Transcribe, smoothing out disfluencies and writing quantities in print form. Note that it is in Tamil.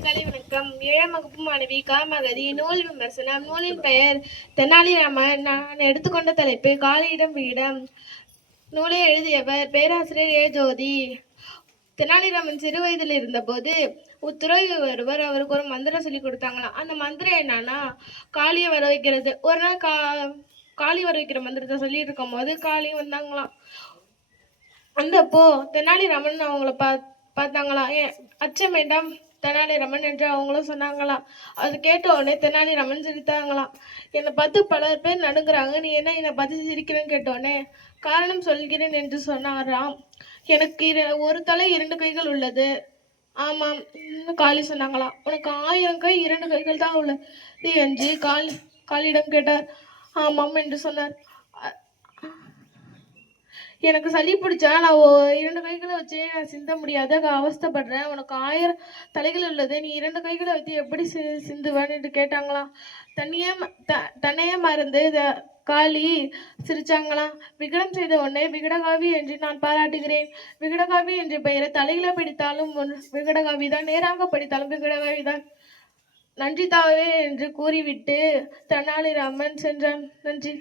கலை வணக்கம். 7ஆம் வகுப்பு மாணவி காமகதி. நூல் விமர்சனம். நூலின் பெயர் தெனாலிராமன். நான் எடுத்துக்கொண்ட தலைப்பு காலியிடம் விகிடம். நூலை எழுதியவர் பேராசிரியர் ஏ. ஜோதி. தெனாலிராமன் சிறு வயதில் இருந்தபோது துறவி ஒருவர் அவருக்கு ஒரு மந்திரம் சொல்லி கொடுத்தாங்களாம். அந்த மந்திரம் என்னன்னா, காளியை வர வைக்கிறது. ஒரு நாள் காளி வர வைக்கிற மந்திரத்தை சொல்லிட்டு இருக்கும் போது காளி வந்தாங்களாம். அந்தப்போ தெனாலிராமன் அவங்கள பார்த்தாங்களாம். அச்சம் வேண்டாம் தெனாலிராமன் என்று அவங்களும் சொன்னாங்களாம். அது கேட்ட உடனே தெனாலிராமன் சிரித்தாங்களாம். என்னை பார்த்து பல பேர் நடுங்குறாங்க, நீ என்ன என்னை பார்த்து சிரிக்கிறேன்னு கேட்டோடனே காரணம் சொல்கிறேன் என்று சொன்னாராம். எனக்கு ஒரு தலை 2 கைகள் உள்ளது. ஆமாம் காளி சொன்னாங்களாம். உனக்கு 1000 கை 2 கைகள் தான் உள்ளது என்று காளியிடம் கேட்டார். ஆமாம் என்று சொன்னார். எனக்கு சளி பிடிச்சா நான் 2 கைகளை வச்சு நான் சிந்த முடியாத அவஸ்தைப்படுறேன். உனக்கு 1000 தலைகள் உள்ளது, நீ 2 கைகளை வச்சு எப்படி சிந்துவேன் என்று கேட்டாங்களாம். தன்னையே மறந்து காளி சிரிச்சாங்களாம். விகடம் செய்த உடனே விகடகாவி என்று நான் பாராட்டுகிறேன். விகடகாவி என்ற பெயரை தலையில படித்தாலும் விகடகாவி தான், நேராக படித்தாலும் விகடகாவி தான். நன்றி தாவே என்று கூறிவிட்டு தெனாலிராமன் சென்றான். நன்றி.